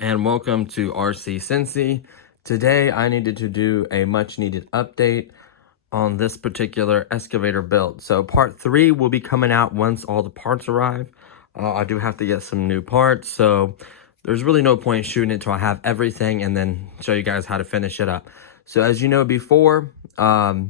And welcome to RC Cincy. Today I needed to do a much needed update on this particular excavator build. So part 3 will be coming out once all the parts arrive. I do have to get some new parts, so there's really no point shooting it until I have everything and then show you guys how to finish it up. So as you know before, I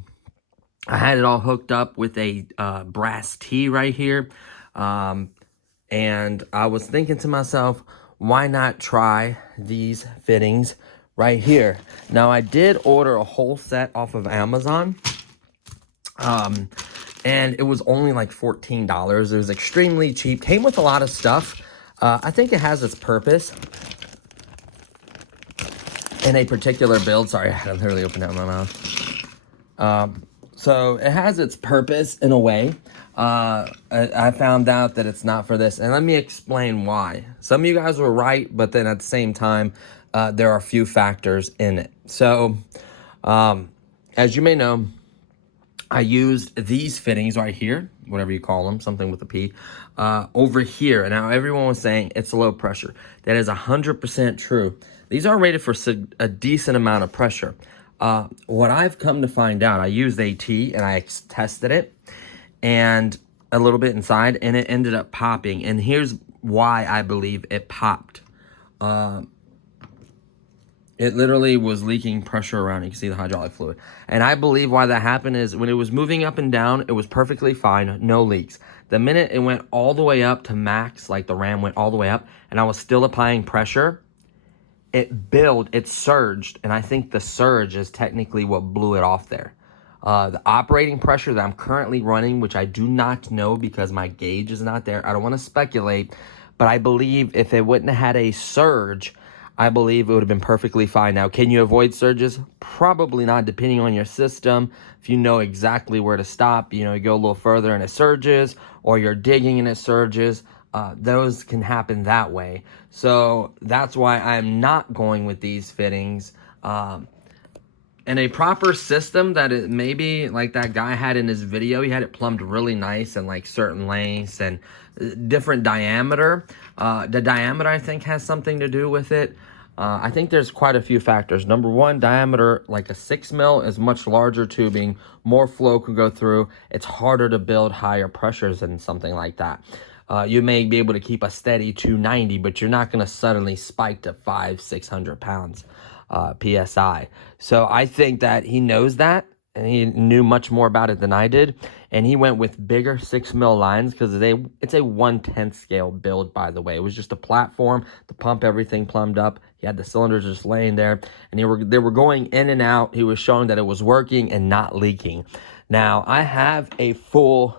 had it all hooked up with a brass tee right here. And I was thinking to myself, why not try these fittings right here? Now, I did order a whole set off of Amazon, and it was only like $14. It was extremely cheap, came with a lot of stuff. I think it has its purpose in a particular build. Sorry, I had to literally open out my mouth. So it has its purpose in a way. I found out that it's not for this, and let me explain why. Some of you guys were right, but then at the same time, there are a few factors in it. So, as you may know, I used these fittings right here, whatever you call them, something with a P, over here. And now everyone was saying it's low pressure. That is 100% true. These are rated for a decent amount of pressure. What I've come to find out, I used AT and I tested it and a little bit inside, and it ended up popping. And here's why I believe it popped. It literally was leaking pressure around. You can see the hydraulic fluid. And I believe why that happened is when it was moving up and down, it was perfectly fine, no leaks. The minute it went all the way up to max, like the ram went all the way up, and I was still applying pressure, it surged, and I think the surge is technically what blew it off there. The operating pressure that I'm currently running, which I do not know because my gauge is not there, I don't want to speculate, but I believe if it wouldn't have had a surge, I believe it would have been perfectly fine. Now, can you avoid surges? Probably not, depending on your system. If you know exactly where to stop, you go a little further and it surges, or you're digging and it surges. Those can happen that way. So that's why I'm not going with these fittings. In a proper system that it maybe like that guy had in his video, he had it plumbed really nice and like certain lengths and different diameter. The diameter, I think, has something to do with it. I think there's quite a few factors. Number one, diameter, like a 6 mil is much larger tubing, more flow can go through. It's harder to build higher pressures than something like that. You may be able to keep a steady 290, but you're not going to suddenly spike to 500-600 pounds PSI. So I think that he knows that, and he knew much more about it than I did, and he went with bigger 6 mil lines because it's a 1/10 scale build, by the way. It was just a platform, the pump, everything plumbed up. He had the cylinders just laying there, and they were going in and out. He was showing that it was working and not leaking. Now, I have a full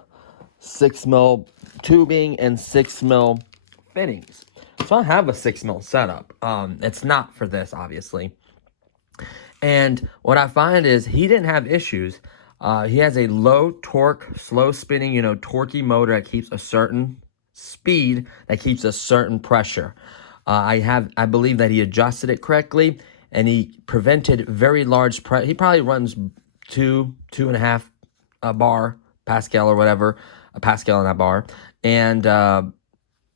6 mil tubing and 6 mil fittings. So I have a 6 mil setup. It's not for this, obviously. And what I find is he didn't have issues. He has a low torque, slow spinning, torquey motor that keeps a certain speed, that keeps a certain pressure. I believe that he adjusted it correctly, and he prevented very large pressure. He probably runs 2.5 bar Pascal or whatever, a Pascal in that bar, and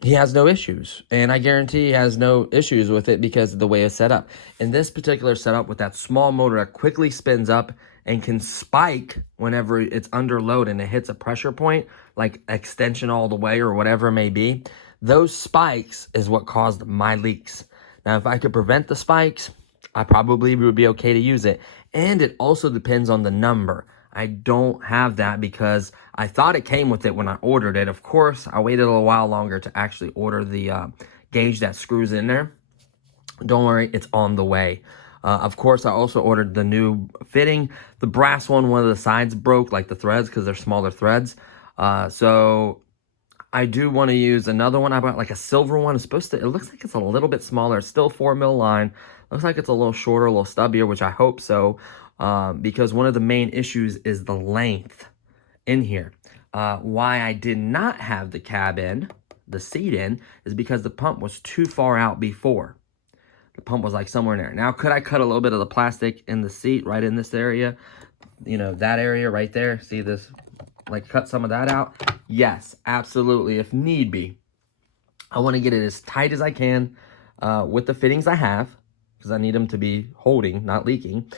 he has no issues, and I guarantee he has no issues with it because of the way it's set up. In this particular setup with that small motor that quickly spins up and can spike whenever it's under load and it hits a pressure point, like extension all the way or whatever it may be, those spikes is what caused my leaks. Now, if I could prevent the spikes, I probably would be okay to use it. And it also depends on the number. I don't have that because I thought it came with it when I ordered it. Of course, I waited a little while longer to actually order the gauge that screws in there. Don't worry, it's on the way. Of course, I also ordered the new fitting. The brass one of the sides broke, like the threads, because they're smaller threads. So I do want to use another one. I bought like a silver one. It's supposed to, it looks like it's a little bit smaller. It's still 4 mil line. Looks like it's a little shorter, a little stubbier, which I hope so. Because one of the main issues is the length in here. Why I did not have the cab in, the seat in, is because the pump was too far out before. The pump was like somewhere in there. Now, could I cut a little bit of the plastic in the seat right in this area? That area right there. See this? Like cut some of that out? Yes, absolutely, if need be. I want to get it as tight as I can. with the fittings I have, because I need them to be holding, not leaking.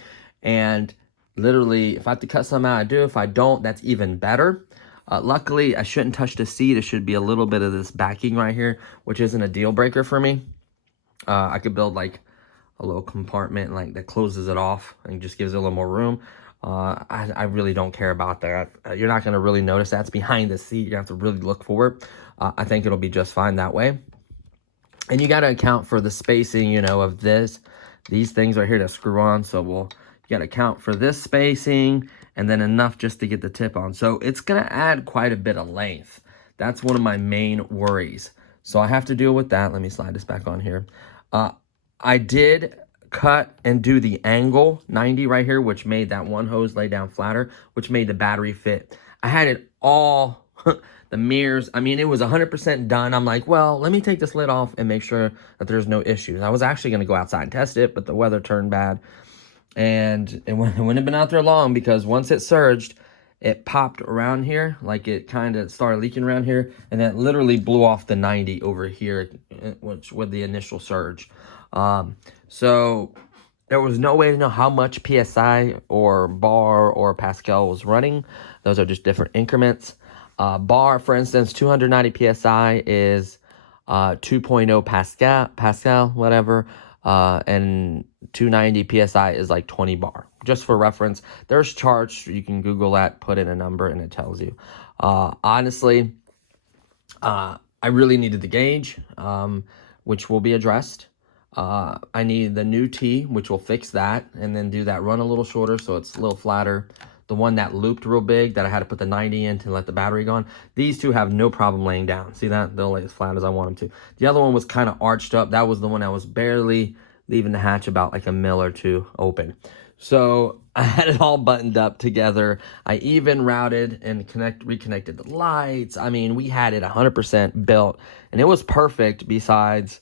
And literally, if I have to cut some out, I do. If I don't, that's even better. Luckily, I shouldn't touch the seat. It should be a little bit of this backing right here, which isn't a deal breaker for me. I could build like a little compartment like that closes it off and just gives it a little more room. I really don't care about that. You're not going to really notice that. It's behind the seat. You have to really look for it. I think it'll be just fine that way. And you got to account for the spacing, you know, of these things right here to screw on. So you got to account for this spacing and then enough just to get the tip on. So it's going to add quite a bit of length. That's one of my main worries. So I have to deal with that. Let me slide this back on here. I did cut and do the angle 90 right here, which made that one hose lay down flatter, which made the battery fit. I had it all, the mirrors, I mean, it was 100% done. I'm like, well, let me take this lid off and make sure that there's no issues. I was actually going to go outside and test it, but the weather turned bad. And it wouldn't have been out there long, because once it surged, it popped around here, like it kind of started leaking around here, and it literally blew off the 90 over here, which with the initial surge. So there was no way to know how much PSI or bar or Pascal was running. Those are just different increments. Bar, for instance, 290 PSI is 2.0 Pascal, whatever. And 290 PSI is like 20 bar. Just for reference, there's charts. You can Google that, put in a number, and it tells you. Honestly, I really needed the gauge, which will be addressed. I need the new T, which will fix that, and then do that run a little shorter so it's a little flatter. The one that looped real big that I had to put the 90 in to let the battery go on. These two have no problem laying down. See that? They'll lay as flat as I want them to. The other one was kind of arched up. That was the one that was barely leaving the hatch about like a mil or two open. So I had it all buttoned up together. I even routed and reconnected the lights. I mean, we had it 100% built, and it was perfect besides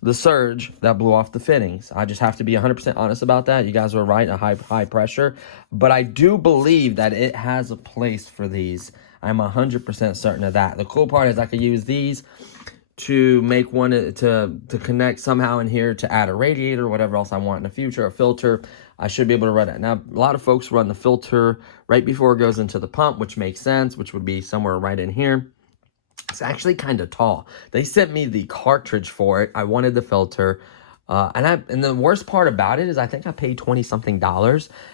the surge that blew off the fittings. I just have to be 100% honest about that. You guys were right, a high pressure. But I do believe that it has a place for these. I'm 100% certain of that. The cool part is I could use these to make one to connect somehow in here to add a radiator or whatever else I want in the future, a filter. I should be able to run it. Now, a lot of folks run the filter right before it goes into the pump, which makes sense, which would be somewhere right in here. It's actually kind of tall. They sent me the cartridge for it. I wanted the filter. And the worst part about it is I think I paid $20-something,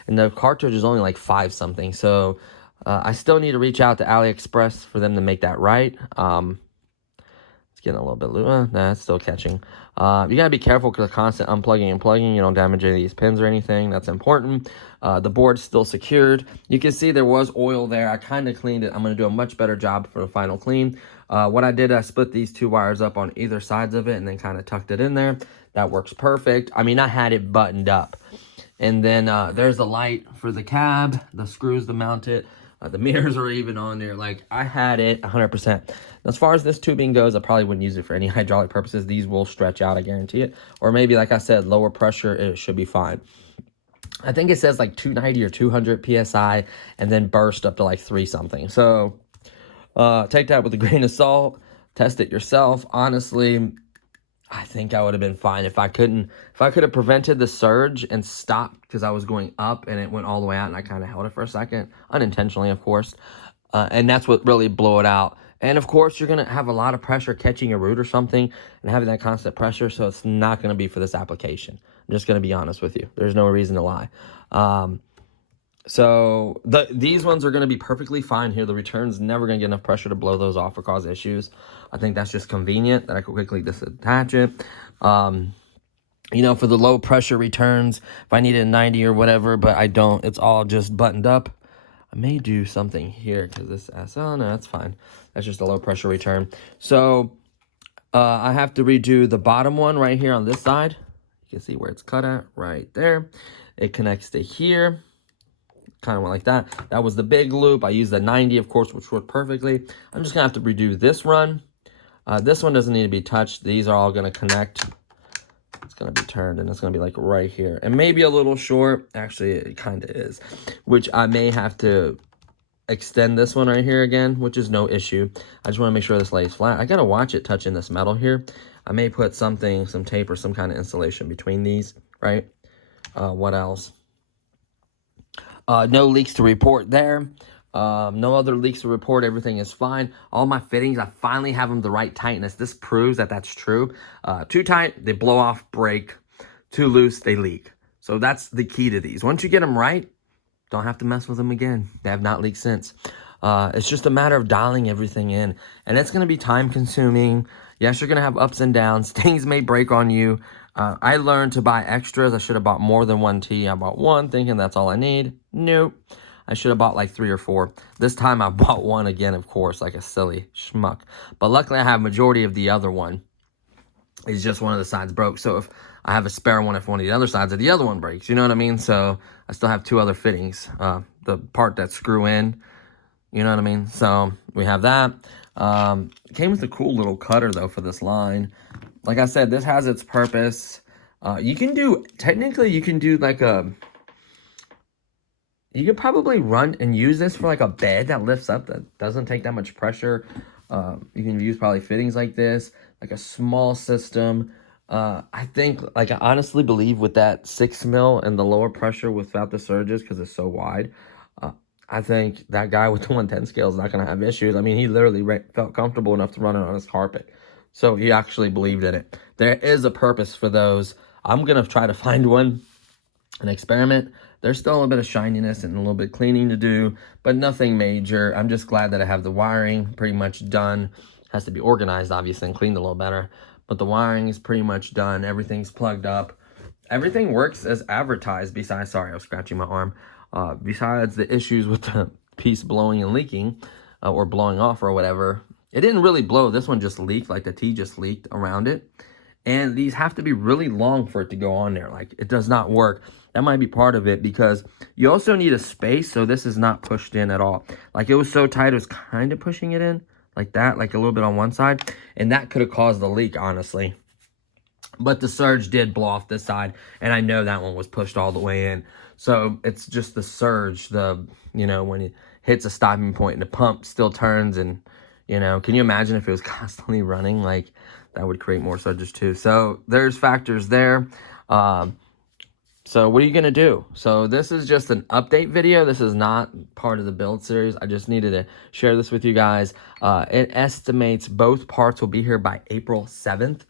and the cartridge is only like $5-something. So I still need to reach out to AliExpress for them to make that right. It's getting a little bit loose. Nah, it's still catching. You gotta be careful because constant unplugging and plugging. You don't damage any of these pins or anything. That's important. The board's still secured. You can see there was oil there. I kind of cleaned it. I'm gonna do a much better job for the final clean. What I did, I split these two wires up on either sides of it and then kind of tucked it in there. That works perfect. I mean, I had it buttoned up. And then there's the light for the cab, the screws to mount it. The mirrors are even on there. Like, I had it 100%. As far as this tubing goes, I probably wouldn't use it for any hydraulic purposes. These will stretch out, I guarantee it. Or maybe, like I said, lower pressure, it should be fine. I think it says like 290 or 200 PSI and then burst up to like 3-something. So take that with a grain of salt. Test it yourself. Honestly, I think I would have been fine if I could have prevented the surge and stopped because I was going up and it went all the way out and I kind of held it for a second, unintentionally, of course. And that's what really blew it out. And of course, you're going to have a lot of pressure catching a root or something and having that constant pressure. So it's not going to be for this application. I'm just going to be honest with you. There's no reason to lie. So these ones are going to be perfectly fine here. The return's never going to get enough pressure to blow those off or cause issues. I think that's just convenient that I could quickly disattach it. You know, for the low pressure returns, if I need a 90 or whatever, but I don't, it's all just buttoned up. I may do something here because this, oh no, that's fine. That's just a low pressure return. So I have to redo the bottom one right here on this side. You can see where it's cut at right there. It connects to here. Kind of went like that. That was the big loop. I used the 90, of course, which worked perfectly. I'm just gonna have to redo this run. This one doesn't need to be touched. These are all gonna connect. It's gonna be turned and it's gonna be like right here. And maybe a little short. Actually, it kind of is, which I may have to extend this one right here again, which is no issue. I just want to make sure this lays flat. I got to watch it touching this metal here. I may put some tape or some kind of insulation between these, right? What else? No leaks to report there. No other leaks to report. Everything is fine. All my fittings, I finally have them the right tightness. This proves that that's true. Too tight, they blow off, break. Too loose, they leak. So that's the key to these. Once you get them right, don't have to mess with them again. They have not leaked since. It's just a matter of dialing everything in. And it's going to be time consuming. Yes, you're going to have ups and downs. Things may break on you. I learned to buy extras. I should have bought more than one T. I bought one thinking that's all I need. Nope. I should have bought like 3 or 4. This time I bought one again, of course, like a silly schmuck. But luckily I have majority of the other one. It's just one of the sides broke. So if I have a spare one, if one of the other sides of the other one breaks, you know what I mean? So I still have 2 other fittings. The part that screw in, you know what I mean? So we have that. Came with a cool little cutter though for this line. Like I said, this has its purpose. You can do like you could probably run and use this for like a bed that lifts up, that doesn't take that much pressure. You can use probably fittings like this, like a small system. I think, like, I honestly believe with that 6 mil and the lower pressure without the surges, because it's so wide, I think that guy with the 110 scale is not going to have issues. I mean, he literally felt comfortable enough to run it on his carpet. So he actually believed in it. There is a purpose for those. I'm going to try to find one and experiment. There's still a little bit of shininess and a little bit cleaning to do, but nothing major. I'm just glad that I have the wiring pretty much done. Has to be organized, obviously, and cleaned a little better. But the wiring is pretty much done. Everything's plugged up. Everything works as advertised besides, sorry, I was scratching my arm. Besides the issues with the piece blowing and leaking or blowing off or whatever. It didn't really blow. This one just leaked, like the T just leaked around it. And these have to be really long for it to go on there. Like, it does not work. That might be part of it because you also need a space, so this is not pushed in at all. Like, it was so tight, it was kind of pushing it in like that, like a little bit on one side. And that could have caused the leak, honestly. But the surge did blow off this side, and I know that one was pushed all the way in. So it's just the surge, when it hits a stopping point and the pump still turns and, can you imagine if it was constantly running? Like, that would create more surges too. So there's factors there. So what are you going to do? So this is just an update video. This is not part of the build series. I just needed to share this with you guys. It estimates both parts will be here by April 7th.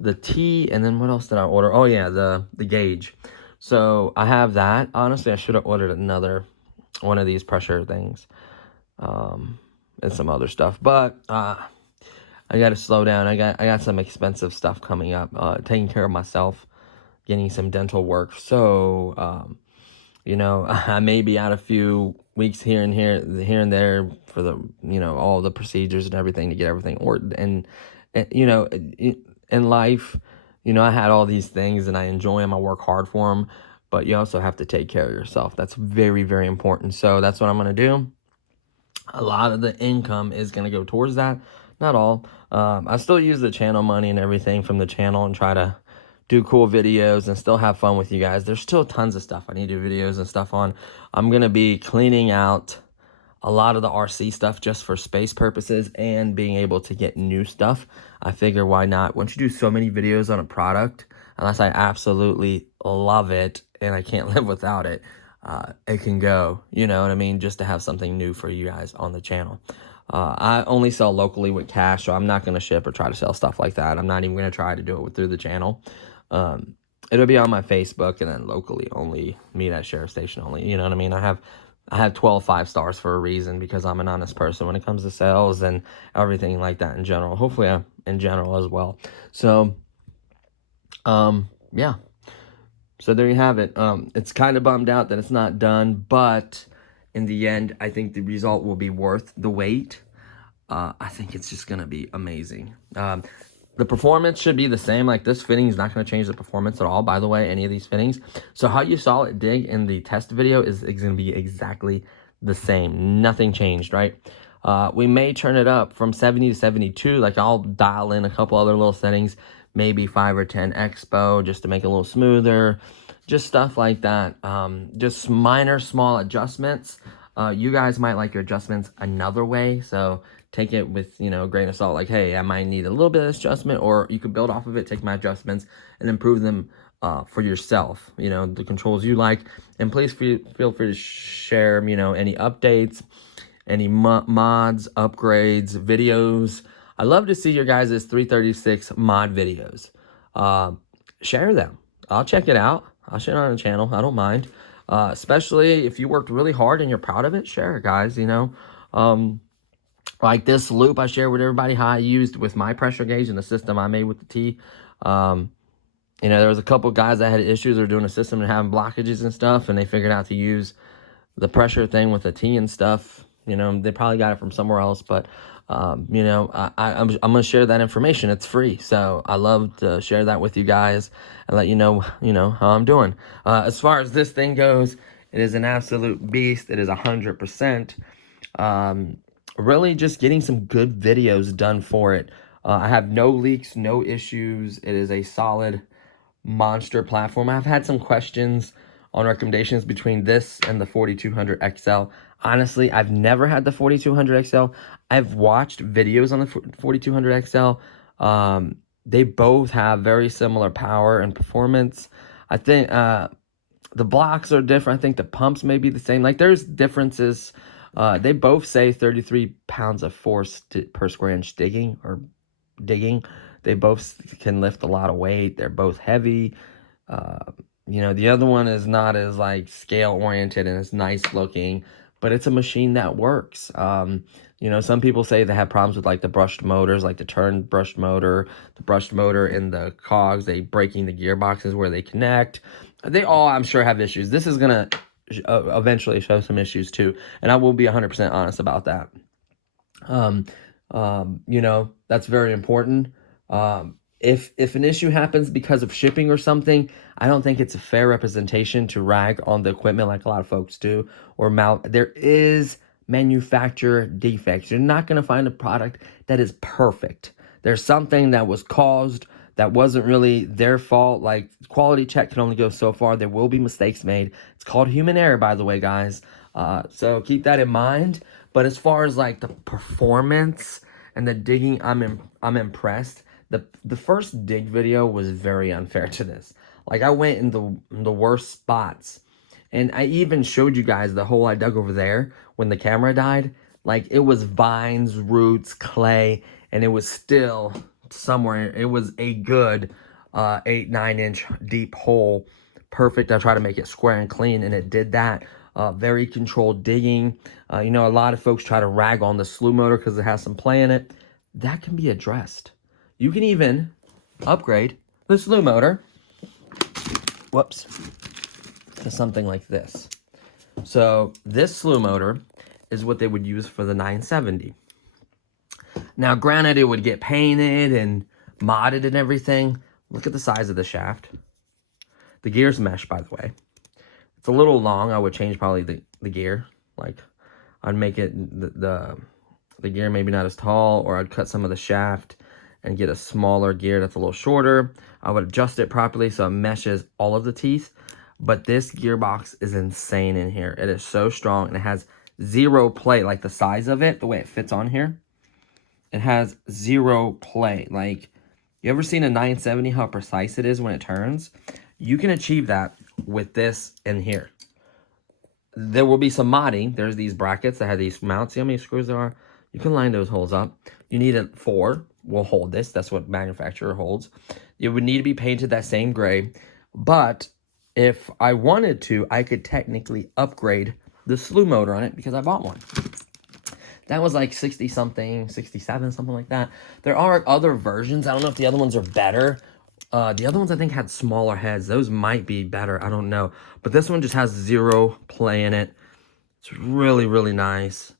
The T, and then what else did I order? Oh yeah, the gauge. So I have that. Honestly, I should have ordered another one of these pressure things. And some other stuff. But I got to slow down. I got some expensive stuff coming up. Taking care of myself, getting some dental work. So, I may be out a few weeks here and there for the, all the procedures and everything to get everything ordered. And in life, I had all these things and I enjoy them. I work hard for them, but you also have to take care of yourself. That's very, very important. So that's what I'm going to do. A lot of the income is going to go towards that. Not all. I still use the channel money and everything from the channel and try to do cool videos and still have fun with you guys. There's still tons of stuff I need to do videos and stuff on. I'm going to be cleaning out a lot of the RC stuff just for space purposes and being able to get new stuff. I figure why not? Once you do so many videos on a product, unless I absolutely love it and I can't live without it, it can go, you know what I mean? Just to have something new for you guys on the channel. I only sell locally with cash, so I'm not going to ship or try to sell stuff like that. I'm not even going to try to do it through the channel. It'll be on my Facebook and then locally only, meet at Sheriff Station only, you know what I mean? I have 12 5-stars for a reason because I'm an honest person when it comes to sales and everything like that in general. Hopefully I'm in general as well. So, yeah. So there you have it. It's kind of bummed out that it's not done, but in the end, I think the result will be worth the wait. I think it's just going to be amazing. The performance should be the same. Like, this fitting is not going to change the performance at all, by the way, any of these fittings. So how you saw it dig in the test video is going to be exactly the same. Nothing changed, right? We may turn it up from 70 to 72. Like, I'll dial in a couple other little settings, maybe 5 or 10 expo just to make it a little smoother. Just stuff like that. Just minor, small adjustments. You guys might like your adjustments another way, so take it with, you know, a grain of salt. Like, hey, I might need a little bit of this adjustment, or you could build off of it, take my adjustments, and improve them for yourself, you know, the controls you like. And please feel free to share, you know, any updates, any mods, upgrades, videos. I love to see your guys' 336 mod videos. Share them. I'll check it out. I'll share it on the channel. I don't mind. Especially if you worked really hard and you're proud of it, share it, guys, you know. Like this loop I shared with everybody, how I used with my pressure gauge and the system I made with the T. You know, there was a couple guys that had issues. They're doing a system and having blockages and stuff, and they figured out to use the pressure thing with the T and stuff. You know, they probably got it from somewhere else, but you know, I'm gonna share that information. It's free, so I love to share that with you guys and let you know how I'm doing. As far as this thing goes, it is an absolute beast. It is 100%. Really, just getting some good videos done for it. I have no leaks, no issues. It is a solid monster platform. I've had some questions on recommendations between this and the 4200 XL. Honestly, I've never had the 4200 XL. I've watched videos on the 4200 XL. They both have very similar power and performance. I think the blocks are different. I think the pumps may be the same. Like, there's differences. They both say 33 pounds of force per square inch digging. They both can lift a lot of weight. They're both heavy. You know, the other one is not as like scale oriented and it's nice looking, but it's a machine that works. You know, some people say they have problems with like the brushed motors, like the turn brushed motor, the brushed motor in the cogs, they breaking the gearboxes where they connect. They all, I'm sure, have issues. This is going to eventually show some issues too, and I will be 100% honest about that. You know, that's very important. If an issue happens because of shipping or something, I don't think it's a fair representation to rag on the equipment like a lot of folks do, or there is manufacturer defects. You're not going to find a product that is perfect. There's something that was caused that wasn't really their fault. Like, quality check can only go so far. There will be mistakes made. It's called human error, by the way, guys. So keep that in mind. But as far as like the performance and the digging, I'm impressed. The first dig video was very unfair to this. Like, I went in the worst spots, and I even showed you guys the hole I dug over there when the camera died. Like, it was vines, roots, clay, and it was still somewhere. It was a good 8-9 inch deep hole. Perfect. I tried to make it square and clean, and it did that. Very controlled digging. You know, a lot of folks try to rag on the slew motor because it has some play in it. That can be addressed. You can even upgrade the slew motor, whoops, to something like this. So this slew motor is what they would use for the 970. Now, granted, it would get painted and modded and everything. Look at the size of the shaft. The gear's mesh, by the way. It's a little long. I would change probably the gear. Like, I'd make it the gear maybe not as tall, or I'd cut some of the shaft and get a smaller gear that's a little shorter. I would adjust it properly so it meshes all of the teeth. But this gearbox is insane in here. It is so strong, and it has zero play. Like, the size of it, the way it fits on here, it has zero play. Like, you ever seen a 970, how precise it is when it turns? You can achieve that with this in here. There will be some modding. There's these brackets that have these mounts. See how many screws there are? You can line those holes up. You need a 4 will hold this. That's what manufacturer holds. It would need to be painted that same gray. But if I wanted to, I could technically upgrade the slew motor on it because I bought one. That was like 60 something, 67, something like that. There are other versions. I don't know if the other ones are better. The other ones I think had smaller heads. Those might be better. I don't know. But this one just has zero play in it. It's really, really nice.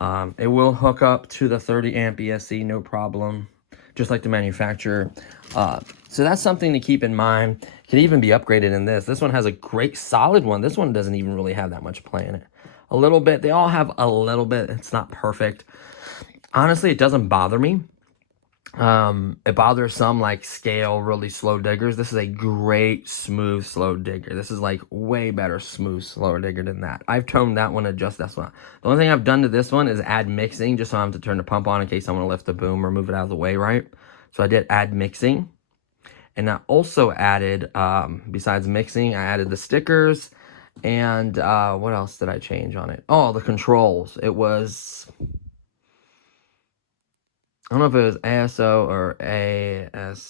It will hook up to the 30 amp ESC, no problem, just like the manufacturer. So that's something to keep in mind. It can even be upgraded in this. This one has a great solid one. This one doesn't even really have that much play in it. A little bit. They all have a little bit. It's not perfect. Honestly, it doesn't bother me. It bothers some like scale, really slow diggers. This is a great, smooth, slow digger. This is like way better, smooth, slower digger than that. I've toned that one, adjust this one. The only thing I've done to this one is add mixing, just so I have to turn the pump on in case I want to lift the boom or move it out of the way, right? So I did add mixing. And I also added, besides mixing, I added the stickers. And what else did I change on it? Oh, the controls. It was, I don't know if it was ASO or ASE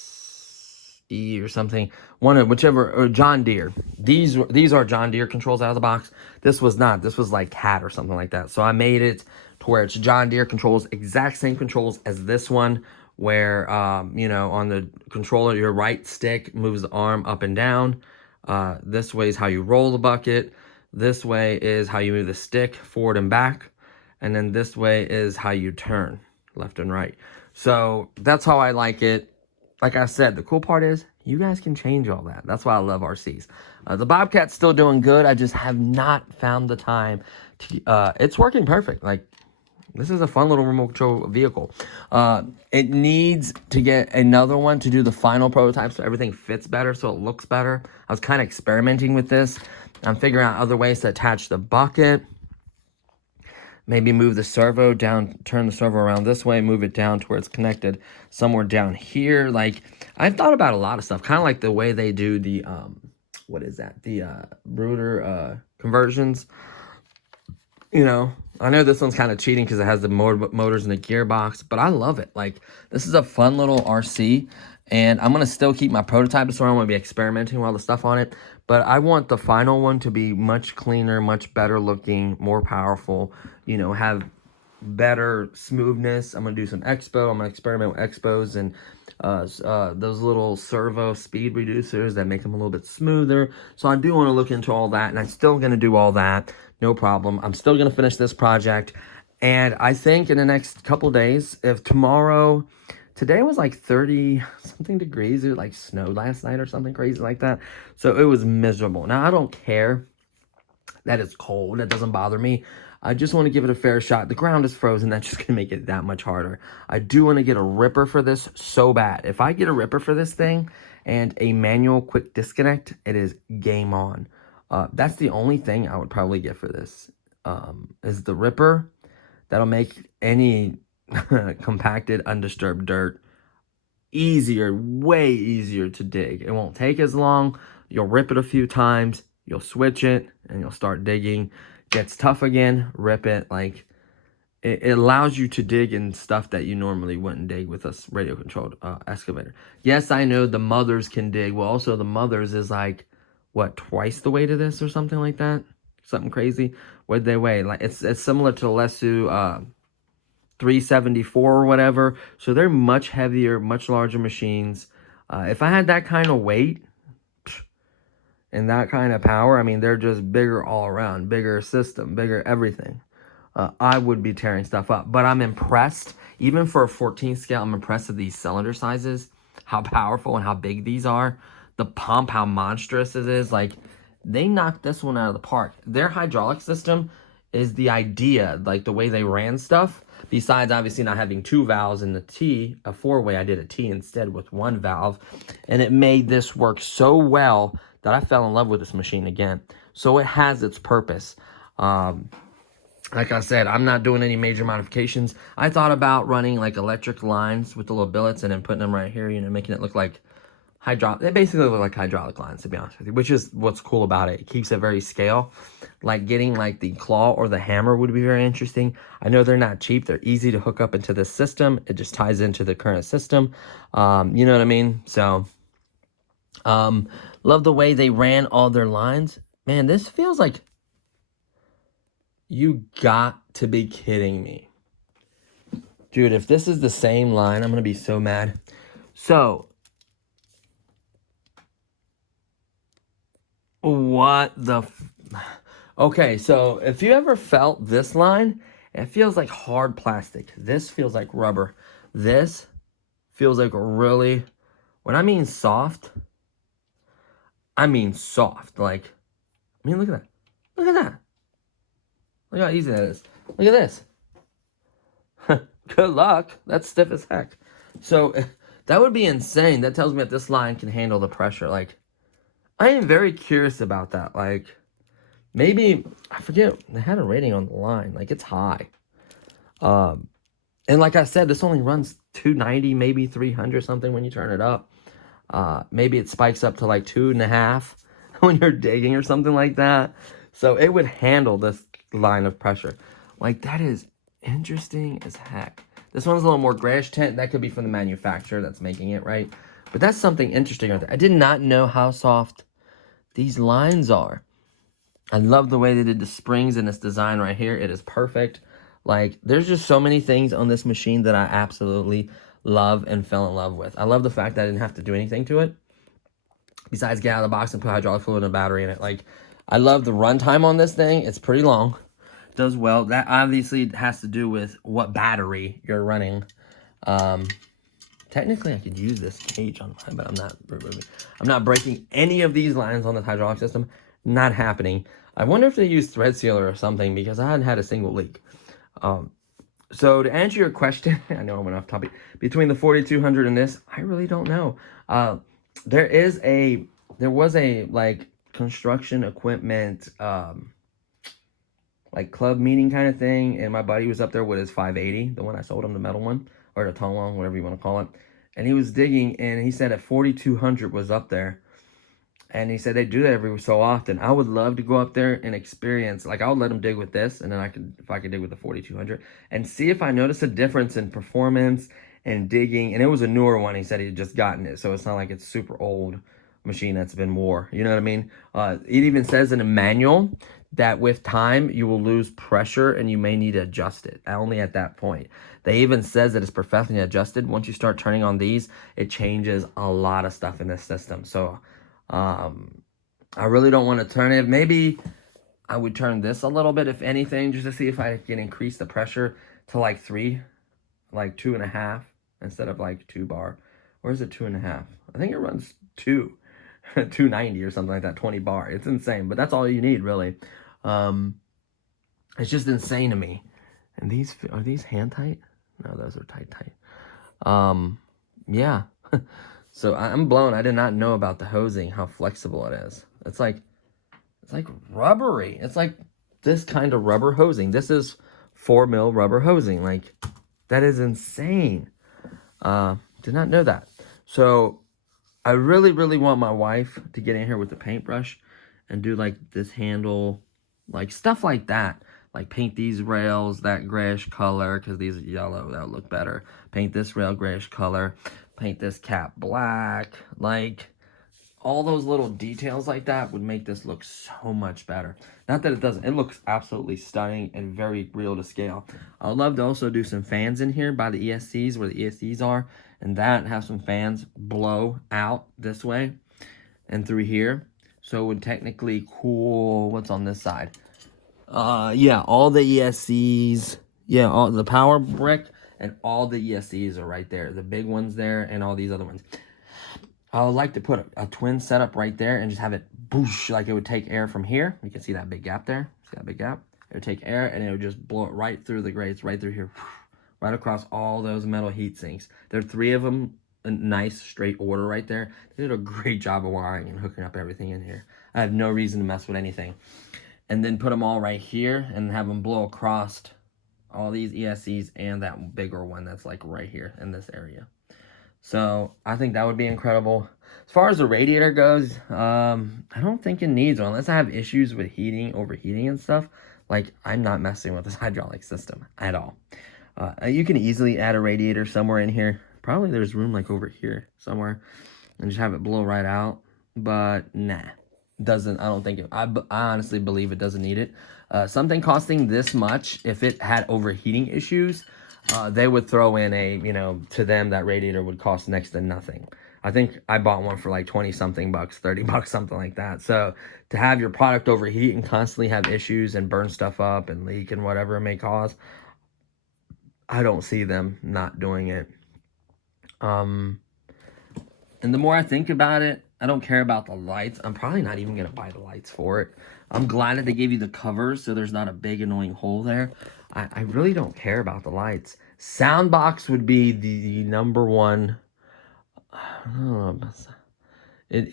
or something. One of whichever, or John Deere. These are John Deere controls out of the box. This was not. This was like CAT or something like that. So I made it to where it's John Deere controls, exact same controls as this one, where you know, on the controller, your right stick moves the arm up and down. This way is how you roll the bucket. This way is how you move the stick forward and back. And then this way is how you turn left and right. So that's how I like it. Like I said, the cool part is you guys can change all that. That's why I love RCs. The Bobcat's still doing good. I just have not found the time to, it's working perfect. Like, this is a fun little remote control vehicle. It needs to get another one to do the final prototype so everything fits better, so it looks better. I was kind of experimenting with this. I'm figuring out other ways to attach the bucket. Maybe move the servo down, turn the servo around this way, move it down to where it's connected somewhere down here. Like, I've thought about a lot of stuff, kind of like the way they do the, what is that? The Bruder conversions. You know, I know this one's kind of cheating because it has the motors and the gearbox, but I love it. Like, this is a fun little RC, and I'm going to still keep my prototype, so I want to be experimenting with all the stuff on it. But I want the final one to be much cleaner, much better looking, more powerful, you know, have better smoothness. I'm going to do some expo. I'm going to experiment with expos and those little servo speed reducers that make them a little bit smoother. So I do want to look into all that, and I'm still going to do all that. No problem. I'm still going to finish this project. And I think in the next couple days, if tomorrow, today was like 30 something degrees, it like snowed last night or something crazy like that. So it was miserable. Now, I don't care that it's cold. That doesn't bother me. I just want to give it a fair shot. The ground is frozen. That's just going to make it that much harder. I do want to get a ripper for this so bad. If I get a ripper for this thing and a manual quick disconnect, it is game on. That's the only thing I would probably get for this, is the ripper. That'll make any compacted, undisturbed dirt easier, way easier to dig. It won't take as long. You'll rip it a few times, you'll switch it, and you'll start digging. Gets tough again, rip it. Like, it allows you to dig in stuff that you normally wouldn't dig with a radio-controlled excavator. Yes, I know the Mothers can dig. Well, also the Mothers is like, what, twice the weight of this or something like that? Something crazy. What they weigh? Like, it's similar to Lesu 374 or whatever. So they're much heavier, much larger machines. If I had that kind of weight and that kind of power, I mean, they're just bigger all around, bigger system, bigger everything. I would be tearing stuff up. But I'm impressed, even for a 14 scale, I'm impressed at these cylinder sizes, how powerful and how big these are. The pump, how monstrous it is. Like, they knocked this one out of the park. Their hydraulic system is the idea, like the way they ran stuff. Besides, obviously, not having two valves in the T, a four-way, I did a T instead with one valve. And it made this work so well that I fell in love with this machine again. So it has its purpose. Like I said, I'm not doing any major modifications. I thought about running like electric lines with the little billets and then putting them right here, you know, making it look like hydraulic. They basically look like hydraulic lines, to be honest with you, which is what's cool about it. It keeps it very scale. Like getting like the claw or the hammer would be very interesting. I know they're not cheap. They're easy to hook up into this system. It just ties into the current system. You know what I mean? So, love the way they ran all their lines. Man, this feels like, you got to be kidding me. Dude, if this is the same line, I'm going to be so mad. So, what the... Okay, so if you ever felt this line, it feels like hard plastic. This feels like rubber. This feels like really... When I mean soft, I mean soft. Like, I mean, look at that. Look at that. Look how easy that is. Look at this. Good luck. That's stiff as heck. So that would be insane. That tells me that this line can handle the pressure. Like, I am very curious about that. Like, maybe, I forget, they had a rating on the line. Like, it's high. And like I said, this only runs 290, maybe 300 something when you turn it up. Maybe it spikes up to like 2.5 when you're digging or something like that. So it would handle this line of pressure. Like, that is interesting as heck. This one's a little more grayish tint. That could be from the manufacturer that's making it, right? But that's something interesting right there. I did not know how soft these lines are. I love the way they did the springs in this design right here. It is perfect. Like, there's just so many things on this machine that I absolutely love and fell in love with. I love the fact that I didn't have to do anything to it besides get out of the box and put hydraulic fluid and a battery in it. Like, I love the runtime on this thing. It's pretty long. It does well. That obviously has to do with what battery you're running. Technically, I could use this cage on mine, but I'm not breaking any of these lines on the hydraulic system. Not happening. I wonder if they use thread sealer or something, because I hadn't had a single leak. So to answer your question, I know I went off topic. Between the 4200 and this, I really don't know. There was a like construction equipment like club meeting kind of thing, and my buddy was up there with his 580, the one I sold him, the metal one, or the tall long, whatever you want to call it. And he was digging, and he said that 4200 was up there. And he said they do that every so often. I would love to go up there and experience, like, I would let him dig with this, and then if I could dig with the 4200, and see if I notice a difference in performance and digging. And it was a newer one. He said he had just gotten it, so it's not like it's super old machine that's been wore. You know what I mean? It even says in a manual that with time you will lose pressure and you may need to adjust it. Only at that point. They even says that it's professionally adjusted. Once you start turning on these, it changes a lot of stuff in this system. So I really don't want to turn it. Maybe I would turn this a little bit, if anything, just to see if I can increase the pressure to like 3, like 2.5 instead of like 2 bar. Or is it 2.5? I think it runs 290 or something like that, 20 bar. It's insane, but that's all you need, really. It's just insane to me. And these, are these hand tight? No, those are tight. Yeah. So I'm blown. I did not know about the hosing, how flexible it is. It's like rubbery. It's like this kind of rubber hosing. This is 4 mil rubber hosing. Like, that is insane. Did not know that. So I really, really want my wife to get in here with the paintbrush and do like this handle, like stuff like that. Like paint these rails that grayish color, because these are yellow, that'll look better. Paint this rail grayish color. Paint this cap black. Like, all those little details like that would make this look so much better. Not that it doesn't. It looks absolutely stunning and very real to scale. I would love to also do some fans in here by the ESCs, where the ESCs are, and have some fans blow out this way and through here. So it would technically cool, what's on this side? Yeah, all the ESCs. Yeah, all the power brick and all the ESCs are right there. The big ones there and all these other ones. I would like to put a twin setup right there and just have it boosh, like it would take air from here. You can see that big gap there. See that big gap? It would take air and it would just blow it right through the grates, right through here, right across all those metal heat sinks. There are 3 of them in nice straight order right there. They did a great job of wiring and hooking up everything in here. I have no reason to mess with anything. And then put them all right here and have them blow across all these ESCs and that bigger one that's like right here in this area. So I think that would be incredible. As far as the radiator goes, I don't think it needs one unless I have issues with overheating and stuff. Like, I'm not messing with this hydraulic system at all. You can easily add a radiator somewhere in here. Probably there's room like over here somewhere, and just have it blow right out. But nah, doesn't. I don't think it. I honestly believe it doesn't need it. Something costing this much, if it had overheating issues, they would throw in a, to them that radiator would cost next to nothing. I think I bought one for like 20 something bucks, 30 bucks, something like that. So to have your product overheat and constantly have issues and burn stuff up and leak and whatever it may cause, I don't see them not doing it. And the more I think about it, I don't care about the lights. I'm probably not even going to buy the lights for it. I'm glad that they gave you the covers so there's not a big annoying hole there. I really don't care about the lights. Soundbox would be the number one. I don't know about that.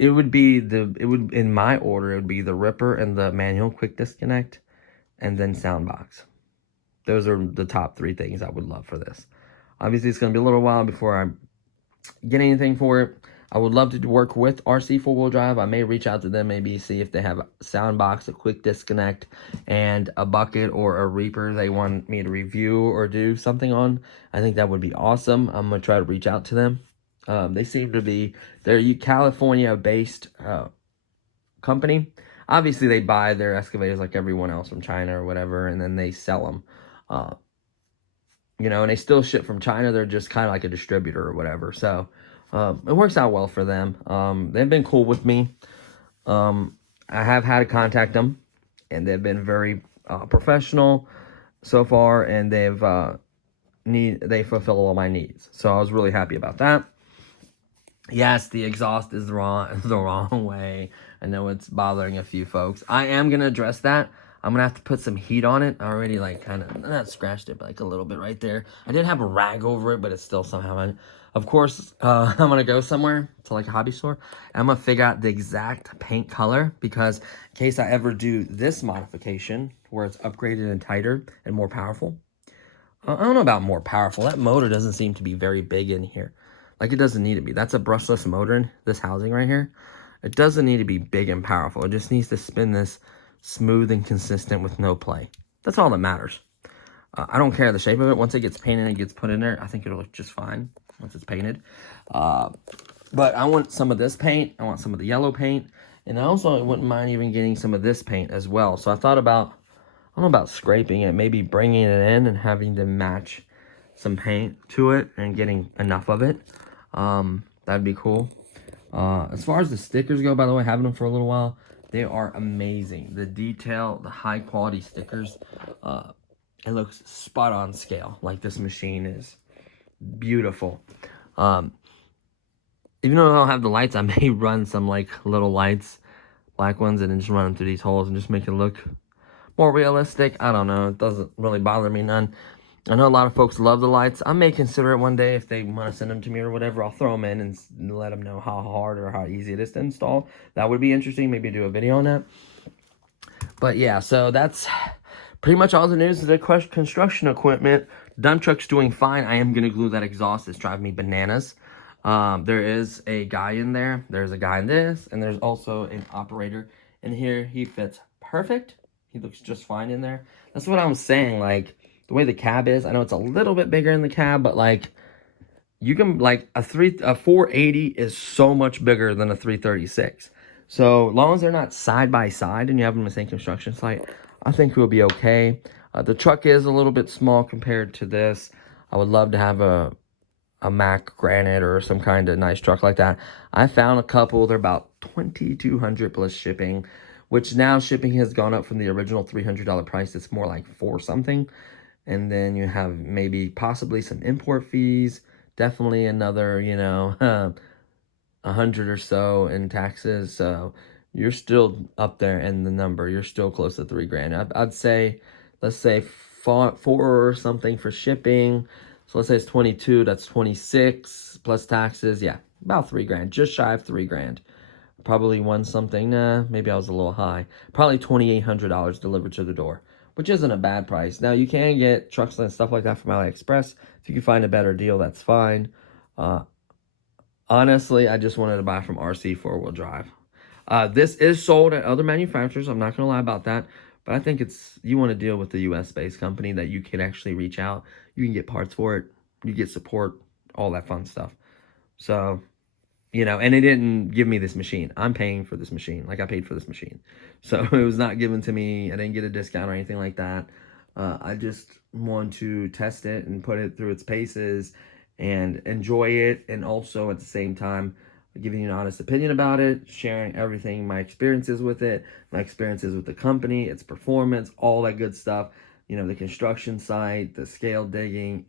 It would be in my order, it would be the Ripper and the manual quick disconnect, and then Soundbox. Those are the top 3 things I would love for this. Obviously, it's going to be a little while before I get anything for it. I would love to work with RC 4-wheel drive. I may reach out to them, maybe see if they have a Soundbox, a quick disconnect, and a bucket or a Reaper they want me to review or do something on. I think that would be awesome. I'm going to try to reach out to them. They seem to be, they're a California-based company. Obviously, they buy their excavators like everyone else from China or whatever, and then they sell them. And they still ship from China. They're just kind of like a distributor or whatever. So it works out well for them. They've been cool with me. I have had to contact them, and they've been very professional so far, and they fulfill all my needs. So I was really happy about that. Yes, the exhaust is the wrong way. I know it's bothering a few folks. I am going to address that. I'm going to have to put some heat on it. I already kind of, not scratched it, but a little bit right there. I did have a rag over it, but it's still somehow, of course, I'm going to go somewhere to a hobby store. I'm going to figure out the exact paint color, because in case I ever do this modification where it's upgraded and tighter and more powerful. I don't know about more powerful. That motor doesn't seem to be very big in here. It doesn't need to be. That's a brushless motor in this housing right here. It doesn't need to be big and powerful. It just needs to spin this smooth and consistent with no play. That's all that matters. I don't care the shape of it. Once it gets painted and it gets put in there, I think it'll look just fine once it's painted. But I want some of this paint. I want some of the yellow paint. And I also wouldn't mind even getting some of this paint as well. So I thought about, I don't know about scraping it, maybe bringing it in and having to match some paint to it and getting enough of it. That'd be cool. As far as the stickers go, by the way, having them for a little while, they are amazing. The detail, the high quality stickers, it looks spot on scale. This machine is beautiful. Even though I don't have the lights, I may run some little lights, black ones, and then just run them through these holes and just make it look more realistic. I don't know. It doesn't really bother me none. I know a lot of folks love the lights. I may consider it one day if they want to send them to me or whatever. I'll throw them in and let them know how hard or how easy it is to install. That would be interesting. Maybe do a video on that. But yeah, so that's pretty much all the news of the construction equipment. Dump truck's doing fine. I am going to glue that exhaust. It's driving me bananas. There is a guy in there. There's a guy in this. And there's also an operator in here. He fits perfect. He looks just fine in there. That's what I'm saying. The way the cab is, I know it's a little bit bigger in the cab, but you can a 480 is so much bigger than a 336. So long as they're not side by side and you have them in the same construction site, I think it will be okay. The truck is a little bit small compared to this. I would love to have a Mack Granite or some kind of nice truck like that. I found a couple. They're about $2,200 plus shipping, which now shipping has gone up from the original $300 price. It's more like $4 something. And then you have maybe possibly some import fees, definitely another, 100 or so in taxes. So you're still up there in the number. You're still close to $3,000. I'd say, let's say four or something for shipping. So let's say it's 22. That's 26 plus taxes. Yeah, about $3,000, just shy of $3,000. Probably won something. Maybe I was a little high. Probably $2,800 delivered to the door, which isn't a bad price. Now, you can get trucks and stuff like that from AliExpress. If you can find a better deal, that's fine. Honestly, I just wanted to buy from RC 4-wheel drive. This is sold at other manufacturers. I'm not going to lie about that. But I think you want to deal with the US-based company that you can actually reach out. You can get parts for it. You get support, all that fun stuff. So, and they didn't give me this machine. I'm paying for this machine. I paid for this machine. So it was not given to me. I didn't get a discount or anything like that. I just want to test it and put it through its paces and enjoy it. And also at the same time, giving you an honest opinion about it, sharing everything, my experiences with it, my experiences with the company, its performance, all that good stuff. The construction site, the scale digging,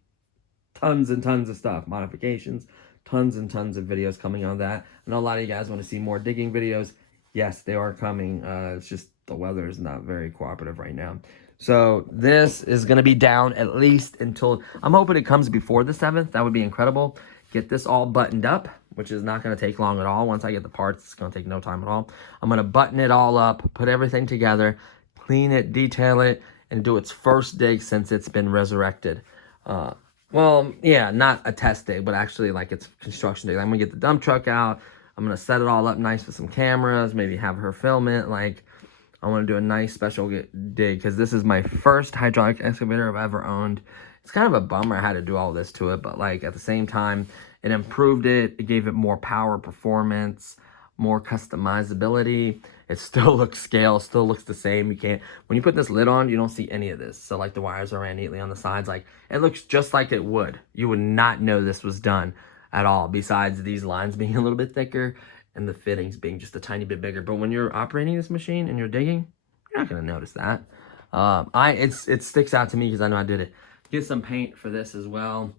tons and tons of stuff, modifications, tons and tons of videos coming on that. I know a lot of you guys want to see more digging videos. Yes, they are coming. It's just the weather is not very cooperative right now. So this is going to be down at least until, I'm hoping it comes before the 7th. That would be incredible. Get this all buttoned up, which is not going to take long at all. Once I get the parts, it's going to take no time at all. I'm going to button it all up, put everything together, clean it, detail it, and do its first dig since it's been resurrected. Well, yeah, not a test dig, but actually like it's construction dig. I'm going to get the dump truck out. I'm going to set it all up nice with some cameras, maybe have her film it. Like, I want to do a nice special dig because this is my first hydraulic excavator I've ever owned. It's kind of a bummer I had to do all this to it, but like at the same time, it improved it. It gave it more power, performance, more customizability. It still looks scale, still looks the same. You can't, when you put this lid on, you don't see any of this. So like the wires are ran neatly on the sides. Like it looks just like it would. You would not know this was done at all, besides these lines being a little bit thicker and the fittings being just a tiny bit bigger. But when you're operating this machine and you're digging, you're not gonna notice that. It sticks out to me because I know I did it. Get some paint for this as well.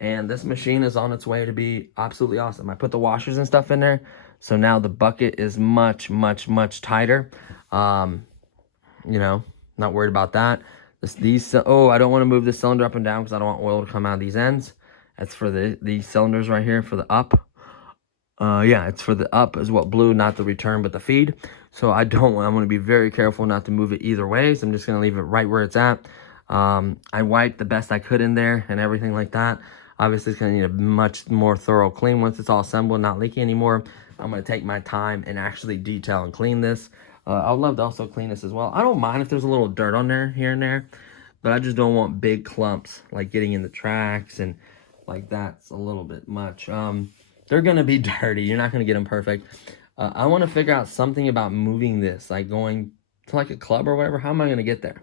And this machine is on its way to be absolutely awesome. I put the washers and stuff in there, so now the bucket is much, much, much tighter. You know, not worried about that. Oh, I don't want to move this cylinder up and down because I don't want oil to come out of these ends. That's for these cylinders right here for the up. Yeah, it's for the up is what blew, not the return, but the feed. So I'm going to be very careful not to move it either way. So I'm just going to leave it right where it's at. I wiped the best I could in there and everything like that. Obviously, it's going to need a much more thorough clean once it's all assembled, not leaking anymore. I'm going to take my time and actually detail and clean this. I would love to also clean this as well. I don't mind if there's a little dirt on there here and there, but I just don't want big clumps like getting in the tracks, and like that's a little bit much. They're going to be dirty. You're not going to get them perfect. I want to figure out something about moving this, like going to like a club or whatever. How am I going to get there?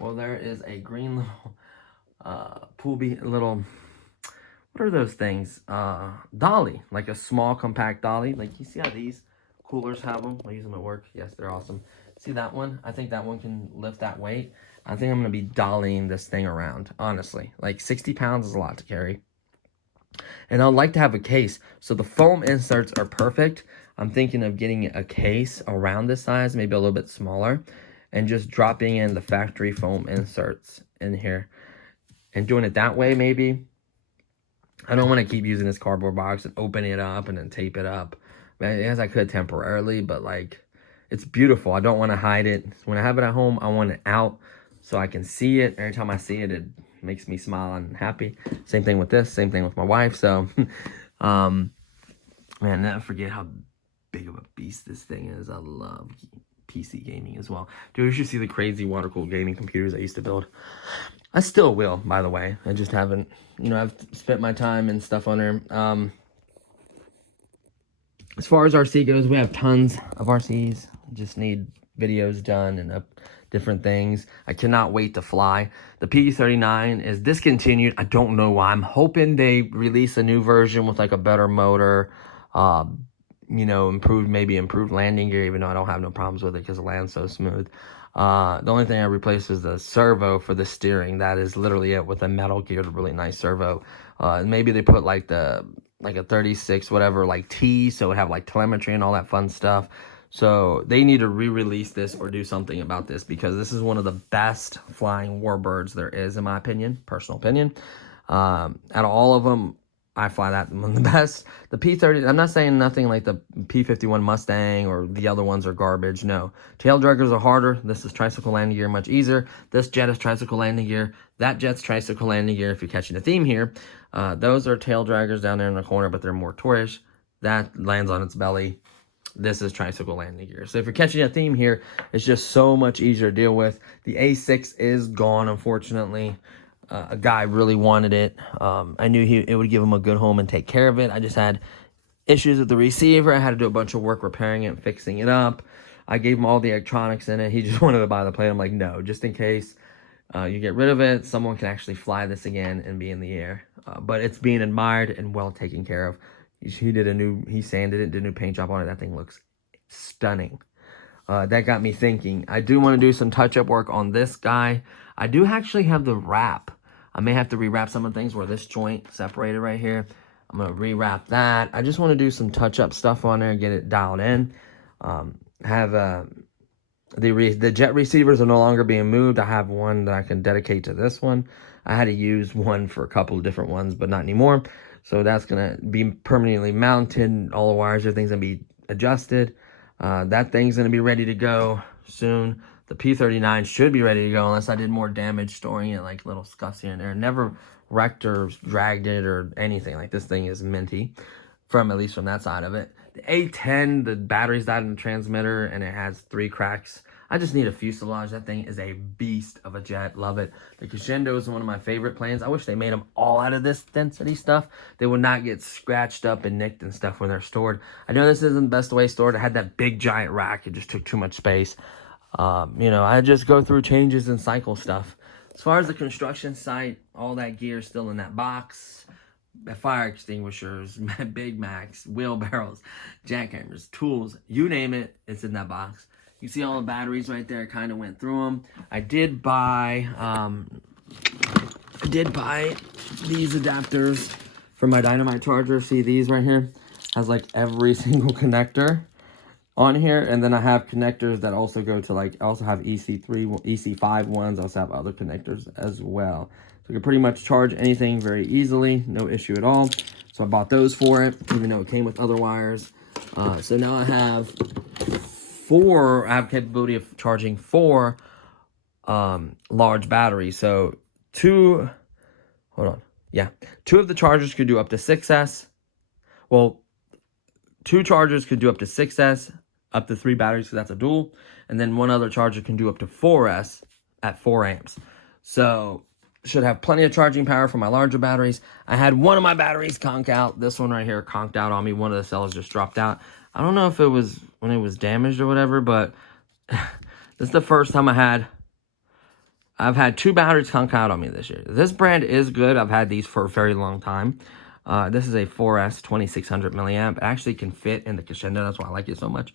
Well, there is a green little what are those things? Dolly, like a small compact dolly. Like you see how these coolers have them? I use them at work. Yes, they're awesome. See that one? I think that one can lift that weight. I think I'm going to be dollying this thing around, honestly. Like 60 pounds is a lot to carry. And I'd like to have a case. So the foam inserts are perfect. I'm thinking of getting a case around this size, maybe a little bit smaller, and just dropping in the factory foam inserts in here and doing it that way maybe. I don't want to keep using this cardboard box and open it up and then tape it up. As I could temporarily, but like, it's beautiful. I don't want to hide it. When I have it at home, I want it out so I can see it. Every time I see it, it makes me smile and happy. Same thing with this, same thing with my wife. So, man, never forget how big of a beast this thing is. I love PC gaming as well. Dude, you should see the crazy water-cooled gaming computers I used to build. I still will, by the way. I just haven't, you know, I've spent my time and stuff on there. As far as RC goes, we have tons of RCs. Just need videos done and different things. I cannot wait to fly. The P39 is discontinued. I don't know why. I'm hoping they release a new version with like a better motor, you know, maybe improved landing gear, even though I don't have no problems with it because it lands so smooth. The only thing I replaced was the servo for the steering. That is literally it, with a metal geared, really nice servo. Maybe they put like a 36 whatever like T, so it would have like telemetry and all that fun stuff. So they need to re-release this or do something about this, because this is one of the best flying warbirds there is, in my opinion, personal opinion. Out of all of them, I fly that one the best. The P30, I'm not saying nothing like the P51 Mustang or the other ones are garbage. No. Tail draggers are harder. This is tricycle landing gear, much easier. This jet is tricycle landing gear. That jet's tricycle landing gear, if you're catching a theme here. Those are tail draggers down there in the corner, but they're more tourish. That lands on its belly. This is tricycle landing gear. So if you're catching a theme here, it's just so much easier to deal with. The A6 is gone, unfortunately. A guy really wanted it. I knew it would give him a good home and take care of it. I just had issues with the receiver. I had to do a bunch of work repairing it and fixing it up. I gave him all the electronics in it. He just wanted to buy the plane. I'm like, no, just in case you get rid of it, someone can actually fly this again and be in the air. But it's being admired and well taken care of. He sanded it, did a new paint job on it. That thing looks stunning. That got me thinking. I do want to do some touch-up work on this guy. I do actually have the wrap. I may have to rewrap some of the things where this joint separated right here. I'm going to rewrap that. I just want to do some touch-up stuff on there, get it dialed in. The jet receivers are no longer being moved. I have one that I can dedicate to this one. I had to use one for a couple of different ones, but not anymore. So that's going to be permanently mounted. All the wires, everything's going to be adjusted. That thing's going to be ready to go soon. The P39 should be ready to go unless I did more damage storing it, like little scuffs here and there. Never wrecked or dragged it or anything. Like, this thing is minty, at least from that side of it. The A10, the battery's died in the transmitter, and it has 3 cracks. I just need a fuselage. That thing is a beast of a jet. Love it. The Crescendo is one of my favorite planes. I wish they made them all out of this density stuff. They would not get scratched up and nicked and stuff when they're stored. I know this isn't the best way stored. I had that big giant rack. It just took too much space. You know, I just go through changes and cycle stuff. As far as the construction site, all that gear is still in that box. Fire extinguishers, Big Macs, wheelbarrows, jackhammers, tools, you name it, it's in that box. You see all the batteries right there. I kind of went through them. I did buy these adapters for my dynamite charger. See these right here? Has like every single connector on here, and then I have connectors that also go to, like, I also have EC3, EC5 ones. I also have other connectors as well. So I can pretty much charge anything very easily, no issue at all. So I bought those for it, even though it came with other wires. So now I have capability of charging 4 large batteries. So 2 of the chargers could do up to 6S. Well, 2 chargers could do up to 6S, up to 3 batteries, because that's a dual. And then 1 other charger can do up to 4S at 4 amps. So should have plenty of charging power for my larger batteries. I had one of my batteries conk out. This one right here conked out on me. One of the cells just dropped out. I don't know if it was when it was damaged or whatever, but this is the first time I've had 2 batteries conk out on me this year. This brand is good. I've had these for a very long time. This is a 4S 2600 milliamp. It actually can fit in the Crescendo. That's why I like it so much.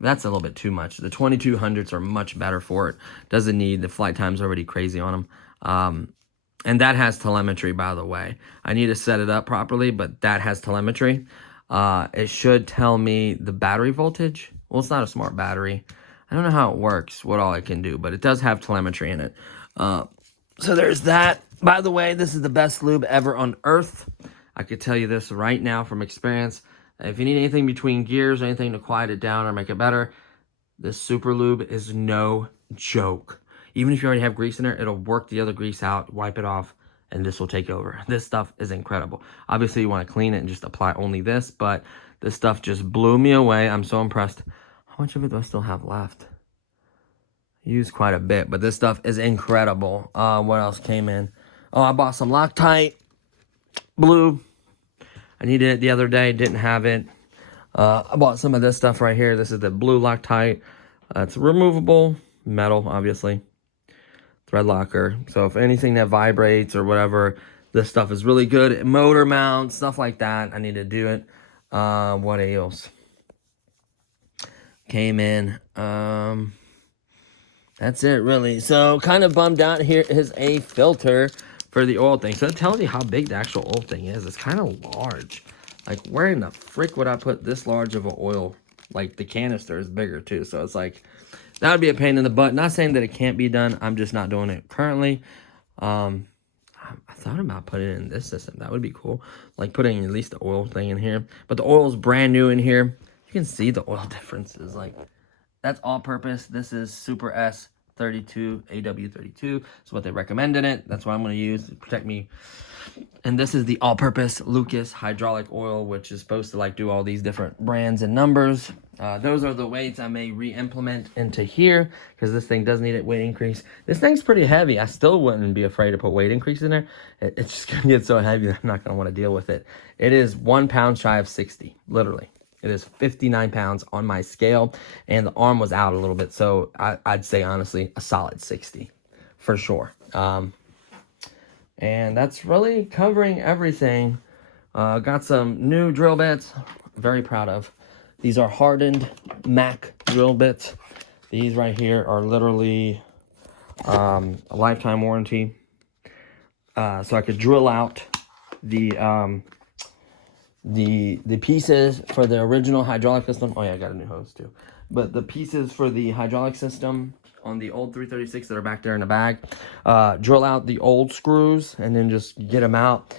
That's a little bit too much. The 2200s are much better for it. Doesn't need, the flight time's already crazy on them. And that has telemetry, by the way. I need to set it up properly, but that has telemetry. It should tell me the battery voltage. Well, it's not a smart battery. I don't know how it works, what all it can do, but it does have telemetry in it. So there's that. By the way, this is the best lube ever on earth. I could tell you this right now from experience. If you need anything between gears, anything to quiet it down or make it better, this super lube is no joke. Even if you already have grease in there, it'll work the other grease out, wipe it off, and this will take over. This stuff is incredible. Obviously, you want to clean it and just apply only this, but this stuff just blew me away. I'm so impressed. How much of it do I still have left? I used quite a bit, but this stuff is incredible. What else came in? Oh, I bought some Loctite blue. I needed it the other day, didn't have it. I bought some of this stuff right here. This is the blue Loctite. It's removable, metal, obviously. Thread locker. So if anything that vibrates or whatever, this stuff is really good. Motor mount, stuff like that. I need to do it. What else came in? That's it, really. So kind of bummed out. Here is a filter for the oil thing. So it tells you how big the actual oil thing is. It's kind of large. Like, where in the frick would I put this large of an oil? Like, the canister is bigger too. So it's like, that would be a pain in the butt. Not saying that it can't be done. I'm just not doing it currently. I thought about putting it in this system. That would be cool. Like, putting at least the oil thing in here. But the oil is brand new in here. You can see the oil differences. Like, that's all purpose. This is Super S 32 AW32. That's what they recommend in it. That's what I'm going to use to protect me. And this is the all-purpose Lucas hydraulic oil, which is supposed to like do all these different brands and numbers. Those are the weights I may re-implement into here, because this thing does need a weight increase. This thing's pretty heavy. I still wouldn't be afraid to put weight increase in there. It's just going to get so heavy that I'm not going to want to deal with it. It is 1 pound shy of 60, literally. It is 59 pounds on my scale, and the arm was out a little bit, so I'd say, honestly, a solid 60 for sure. And that's really covering everything. Got some new drill bits, very proud of. These are hardened Mac drill bits. These right here are literally a lifetime warranty. So I could drill out the pieces for the original hydraulic system. Oh yeah, I got a new hose too. But the pieces for the hydraulic system on the old 336 that are back there in the bag, drill out the old screws and then just get them out.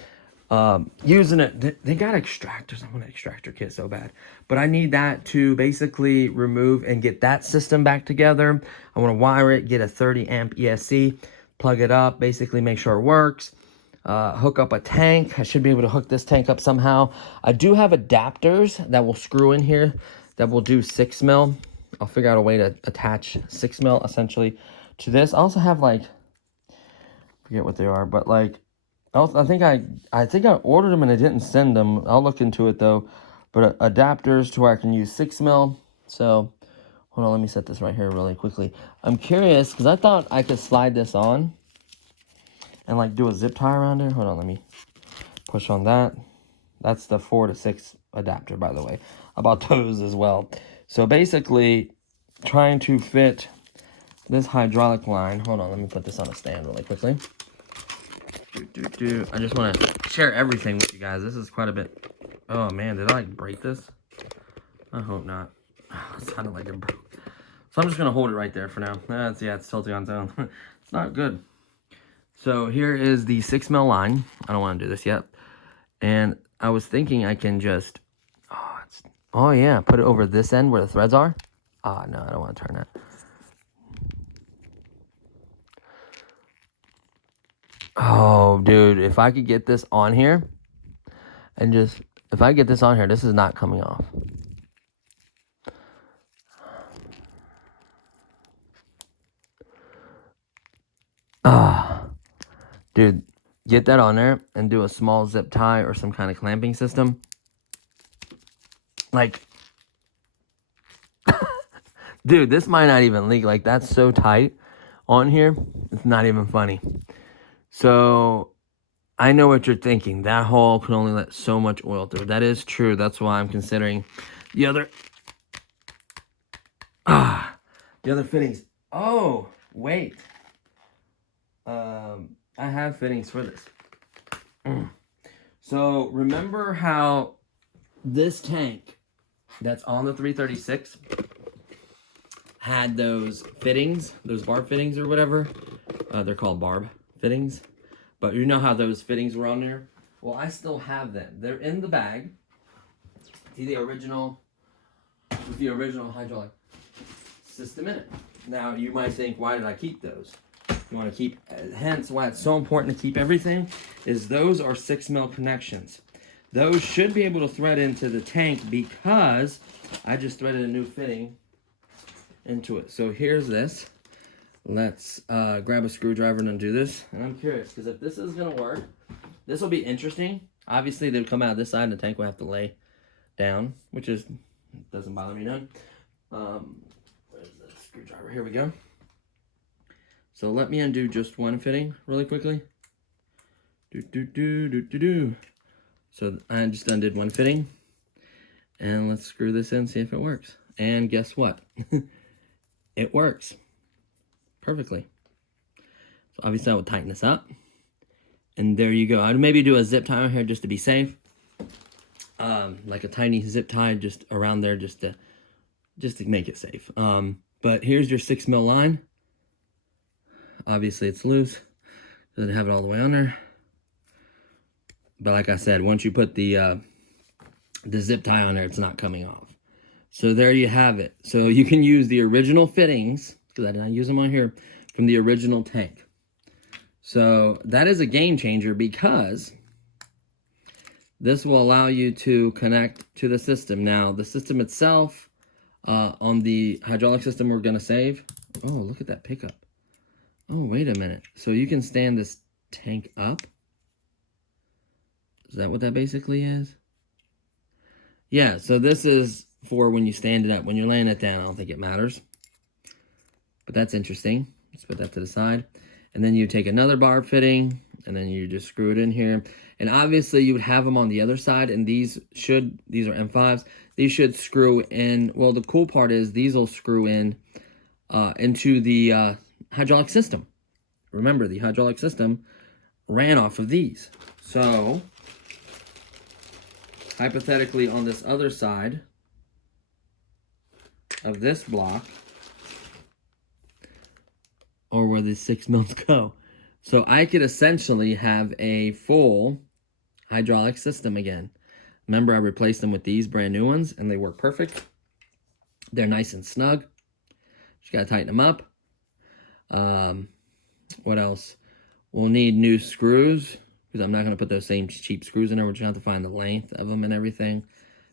Using it, they got extractors. I want an extractor kit so bad, but I need that to basically remove and get that system back together. I want to wire it, get a 30 amp ESC, plug it up, basically make sure it works. Hook up a tank. I should be able to hook this tank up somehow. I do have adapters that will screw in here that will do 6 mil. I'll figure out a way to attach 6 mil essentially to this. I also have like, forget what they are, but like, I think I ordered them and I didn't send them. I'll look into it though. But adapters to where I can use 6 mil. So hold on, let me set this right here really quickly. I'm curious because I thought I could slide this on and like do a zip tie around it. Hold on, let me push on that. That's the 4 to 6 adapter, by the way. I bought those as well. So basically, trying to fit this hydraulic line. Hold on, let me put this on a stand really quickly. I just want to share everything with you guys. This is quite a bit. Oh man, did I like break this? I hope not. It sounded like it broke. So I'm just gonna hold it right there for now. It's tilting on its own. It's not good. So here is the 6 mil line. I don't want to do this yet. And I was thinking I can just, oh yeah, put it over this end where the threads are. Ah, no, I don't want to turn that. Oh, dude, if I could get this on here and just, if I get this on here, this is not coming off. Dude, get that on there and do a small zip tie or some kind of clamping system. Like, dude, this might not even leak. Like, that's so tight on here. It's not even funny. So, I know what you're thinking. That hole can only let so much oil through. That is true. That's why I'm considering the other fittings. Oh, wait. I have fittings for this. So, remember how this tank that's on the 336 had those fittings, those barb fittings or whatever? They're called barb fittings. But you know how those fittings were on there? Well, I still have them. They're in the bag. See the original, with the original hydraulic system in it. Now, you might think, why did I keep those? You want to keep, hence why it's so important to keep everything, is those are 6 mil connections. Those should be able to thread into the tank because I just threaded a new fitting into it. So here's this. Let's grab a screwdriver and undo this. And I'm curious, because if this is going to work, this will be interesting. Obviously, they would come out this side and the tank will have to lay down, which is, doesn't bother me none. Where's the screwdriver? Here we go. So let me undo just one fitting really quickly. So I just undid one fitting. And let's screw this in, see if it works. And guess what? It works perfectly. So obviously I will tighten this up. And there you go. I'd maybe do a zip tie on here just to be safe. Like a tiny zip tie just around there just to make it safe. But here's your 6 mil line. Obviously it's loose. Doesn't have it all the way on there. But like I said, once you put the zip tie on there, it's not coming off. So there you have it. So you can use the original fittings, because I did not use them on here, from the original tank. So that is a game changer because this will allow you to connect to the system. Now, the system itself, on the hydraulic system we're going to save. Oh, look at that pickup. Oh, wait a minute. So you can stand this tank up? Is that what that basically is? Yeah, so this is for when you stand it up. When you're laying it down, I don't think it matters. But that's interesting. Let's put that to the side. And then you take another barb fitting, and then you just screw it in here. And obviously, you would have them on the other side, and these are M5s. These should screw in. Well, the cool part is these will screw in into the hydraulic system. Remember, the hydraulic system ran off of these. So, hypothetically, on this other side, of this block, or where the 6 mils go. So I could essentially have a full hydraulic system again. Remember, I replaced them with these brand new ones, and they work perfect. They're nice and snug. Just gotta tighten them up. What else? We'll need new screws, because I'm not gonna put those same cheap screws in there. We're just gonna have to find the length of them and everything.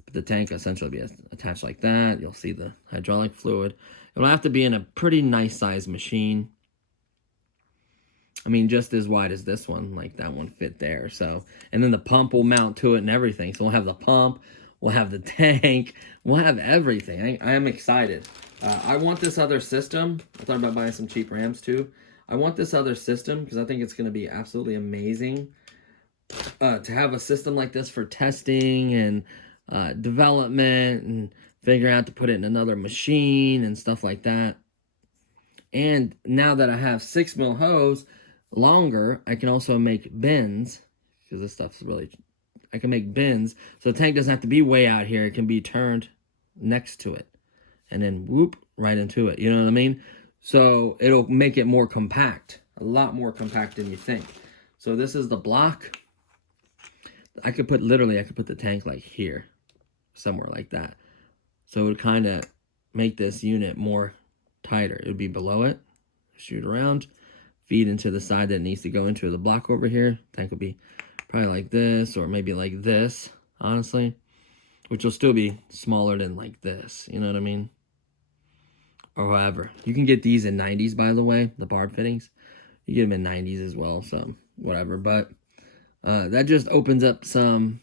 But the tank will essentially be attached like that. You'll see the hydraulic fluid. It'll have to be in a pretty nice size machine. I mean, just as wide as this one, like that one fit there. So, and then the pump will mount to it and everything. So we'll have the pump, we'll have the tank, we'll have everything. I am excited. I want this other system. I thought about buying some cheap Rams too. I want this other system because I think it's going to be absolutely amazing to have a system like this for testing and development and figuring out to put it in another machine and stuff like that. And now that I have 6 mil hose, longer, I can also make bins, because this stuff's really, I can make bins, so the tank doesn't have to be way out here. It can be turned next to it, and then whoop, right into it, you know what I mean? So it'll make it more compact, a lot more compact than you think. So this is the block. I could put the tank like here, somewhere like that. So it would kind of make this unit more tighter. It would be below it, shoot around, feed into the side that it needs to go into the block over here. Tank will be probably like this, or maybe like this, honestly, which will still be smaller than like this, you know what I mean? Or however, you can get these in 90s, by the way, the barb fittings. You get them in 90s as well, so whatever. But that just opens up some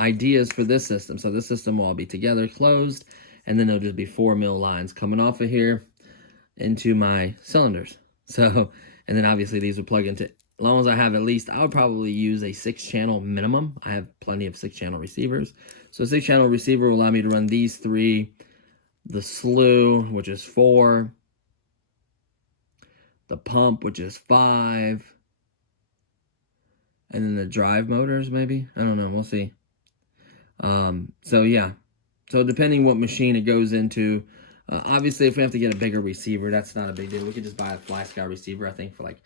ideas for this system. So this system will all be together, closed, and then there'll just be 4 mil lines coming off of here into my cylinders. So, and then obviously these will plug into, as long as I have at least, I would probably use a 6-channel minimum. I have plenty of 6-channel receivers. So a 6-channel receiver will allow me to run these 3, the slew, which is 4, the pump, which is 5, and then the drive motors, maybe? I don't know, we'll see. So yeah, so depending what machine it goes into, obviously if we have to get a bigger receiver, that's not a big deal. We could just buy a Fly Sky receiver, I think for like,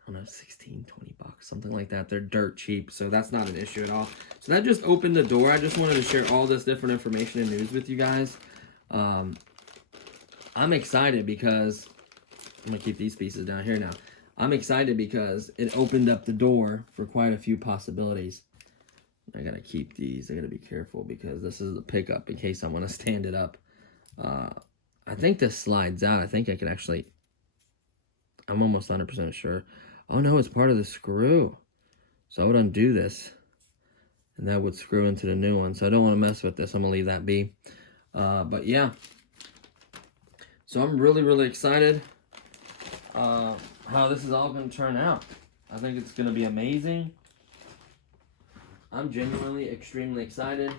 I don't know, 16, 20 bucks, something like that. They're dirt cheap, so that's not an issue at all. So that just opened the door. I just wanted to share all this different information and news with you guys. I'm excited because, I'm going to keep these pieces down here now. I'm excited because it opened up the door for quite a few possibilities. I got to keep these. I got to be careful because this is the pickup in case I want to stand it up. I think this slides out. I think I could actually, I'm almost 100% sure. Oh no, it's part of the screw. So I would undo this and that would screw into the new one. So I don't want to mess with this. I'm going to leave that be. But yeah. So I'm really, really excited how this is all going to turn out. I think it's going to be amazing. I'm genuinely extremely excited.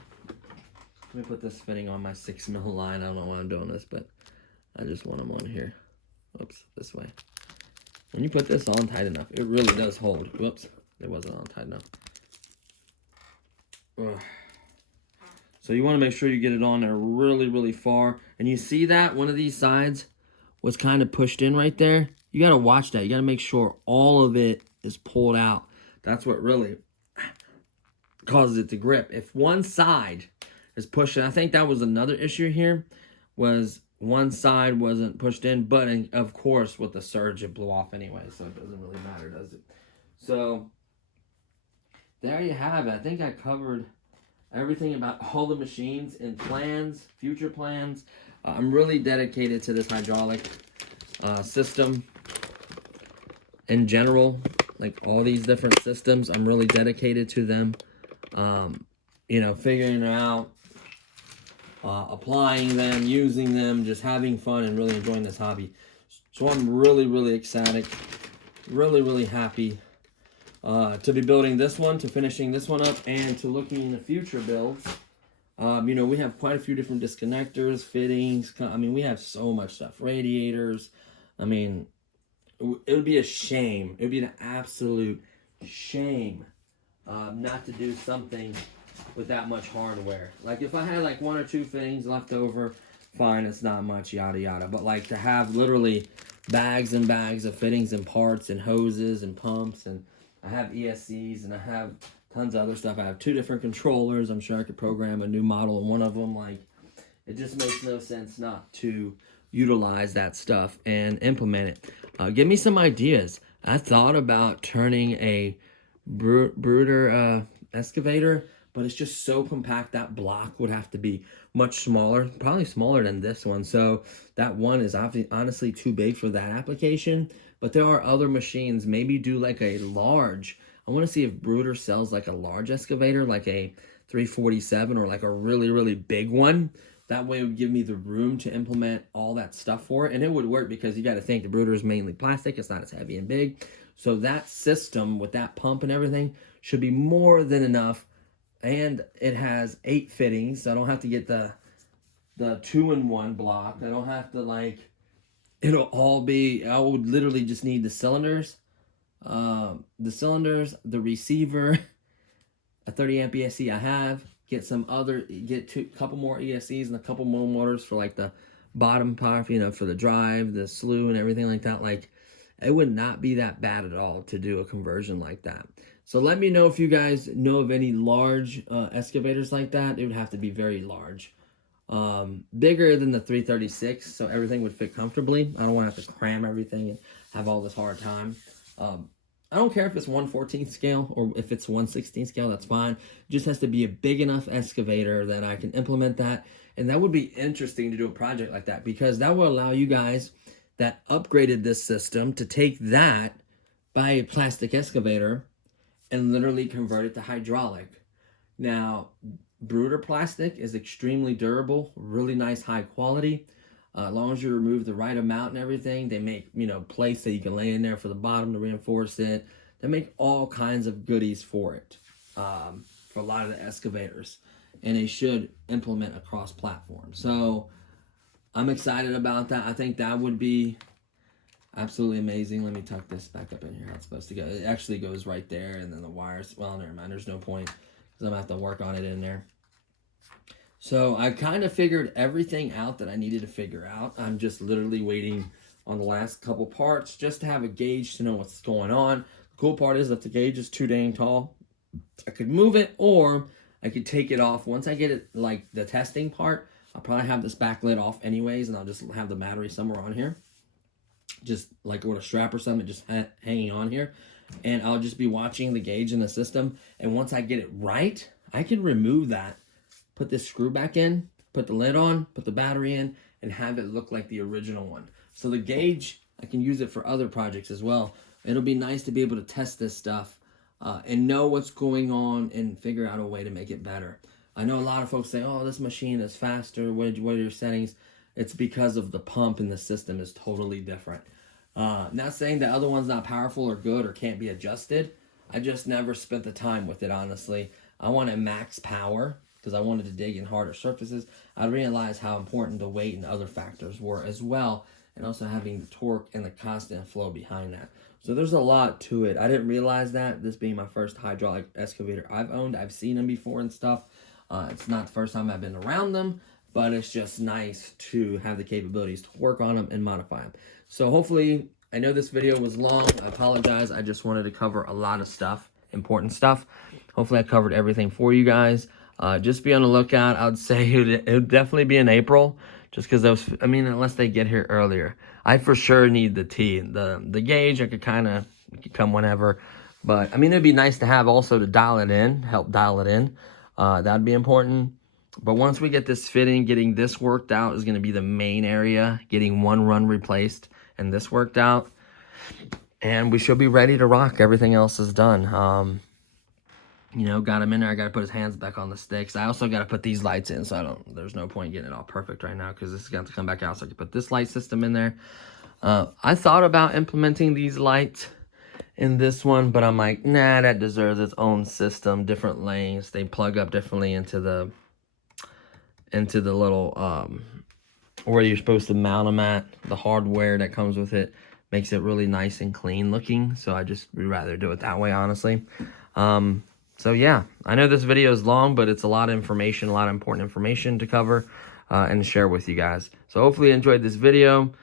Let me put this fitting on my 6 mil line. I don't know why I'm doing this, but I just want them on here. Oops, this way. When you put this on tight enough, it really does hold. Whoops, it wasn't on tight enough. Ugh. So you want to make sure you get it on there really, really far. And you see that one of these sides was kind of pushed in right there. You got to watch that. You got to make sure all of it is pulled out. That's what really causes it to grip. If one side is pushing, I think that was another issue here, was one side wasn't pushed in, but of course with the surge it blew off anyway, so it doesn't really matter, does it? So there you have it. I think I covered everything about all the machines and plans, future plans. I'm really dedicated to this hydraulic system in general, like all these different systems. I'm really dedicated to them. You know, figuring it out, applying them, using them, just having fun and really enjoying this hobby. So I'm really, really ecstatic, really, really happy to be building this one, to finishing this one up, and to looking into future builds. You know, we have quite a few different disconnectors, fittings. I mean, we have so much stuff. Radiators. I mean, it would be a shame. It would be an absolute shame not to do something with that much hardware. Like if I had like 1 or 2 things left over fine, it's not much, yada yada. But like to have literally bags and bags of fittings and parts and hoses and pumps, and I have ESCs and I have tons of other stuff. I have 2 different controllers. I'm sure I could program a new model in one of them. Like, it just makes no sense not to utilize that stuff and implement it. Give me some ideas. I thought about turning a brooder excavator, but it's just so compact. That block would have to be much smaller, probably smaller than this one. So that one is honestly too big for that application. But there are other machines. Maybe do like a large. I want to see if Brooder sells like a large excavator, like a 347 or like a really, really big one. That way it would give me the room to implement all that stuff for it. And it would work because you got to think the Brooder is mainly plastic. It's not as heavy and big. So that system with that pump and everything should be more than enough. And it has 8 fittings. So I don't have to get the 2-in-1 block. I don't have to like, it'll all be, I would literally just need the cylinders, the receiver, a 30 amp ESC I have, get a couple more ESCs and a couple more motors for like the bottom part, you know, for the drive, the slew and everything like that. Like, it would not be that bad at all to do a conversion like that. So let me know if you guys know of any large excavators like that. It would have to be very large. Bigger than the 336, so everything would fit comfortably. I don't want to have to cram everything and have all this hard time. I don't care if it's 1/14 scale or if it's 1/16 scale, that's fine. It just has to be a big enough excavator that I can implement that. And that would be interesting to do a project like that, because that will allow you guys that upgraded this system to take that, buy a plastic excavator, and literally convert it to hydraulic. Now, Brooder plastic is extremely durable, really nice, high quality. As long as you remove the right amount and everything, they make, you know, plates that you can lay in there for the bottom to reinforce it. They make all kinds of goodies for it, for a lot of the excavators. And they should implement across platforms. So I'm excited about that. I think that would be absolutely amazing. Let me tuck this back up in here. How it's supposed to go. It actually goes right there, and then the wires. Well, never mind. There's no point because I'm gonna have to work on it in there. So I kind of figured everything out that I needed to figure out. I'm just literally waiting on the last couple parts just to have a gauge to know what's going on. The cool part is that the gauge is too dang tall, I could move it or I could take it off. Once I get it, like the testing part, I'll probably have this back lid off anyways, and I'll just have the battery somewhere on here. Just like with a strap or something, just hanging on here. And I'll just be watching the gauge in the system. And once I get it right, I can remove that, put this screw back in, put the lid on, put the battery in, and have it look like the original one. So the gauge, I can use it for other projects as well. It'll be nice to be able to test this stuff and know what's going on and figure out a way to make it better. I know a lot of folks say, oh, this machine is faster. What are your settings? It's because of the pump in the system is totally different. Not saying the other one's not powerful or good or can't be adjusted. I just never spent the time with it, honestly. I wanted max power because I wanted to dig in harder surfaces. I realized how important the weight and other factors were as well, and also having the torque and the constant flow behind that. So there's a lot to it. I didn't realize that, this being my first hydraulic excavator I've owned. I've seen them before and stuff. It's not the first time I've been around them, but it's just nice to have the capabilities to work on them and modify them. So hopefully, I know this video was long. I apologize. I just wanted to cover a lot of stuff, important stuff. Hopefully I covered everything for you guys. Just be on the lookout. I would say it would definitely be in April, just because those, I mean, unless they get here earlier. I for sure need the T. The gauge, I could come whenever. But, I mean, it'd be nice to have also to dial it in, help dial it in. That'd be important. But once we get this fitting, getting this worked out is going to be the main area. Getting one run replaced and this worked out. And we should be ready to rock. Everything else is done. You know, got him in there. I got to put his hands back on the sticks. I also got to put these lights in, so there's no point getting it all perfect right now because this is going to come back out. So I can put this light system in there. I thought about implementing these lights in this one, but I'm like, nah, that deserves its own system, different lanes. They plug up differently into the little where you're supposed to mount them at. The hardware that comes with it makes it really nice and clean looking. So I just would rather do it that way, honestly. So yeah, I know this video is long, but it's a lot of information, a lot of important information to cover and share with you guys. So hopefully you enjoyed this video.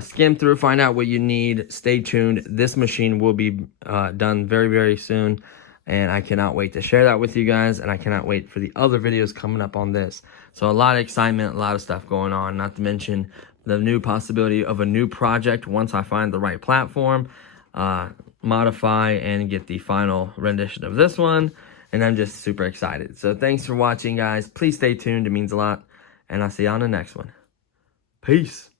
Skim through, find out what you need. Stay tuned. This machine will be done very, very soon. And I cannot wait to share that with you guys. And I cannot wait for the other videos coming up on this. So a lot of excitement, a lot of stuff going on. Not to mention the new possibility of a new project once I find the right platform. Modify and get the final rendition of this one. And I'm just super excited. So thanks for watching, guys. Please stay tuned. It means a lot. And I'll see you on the next one. Peace.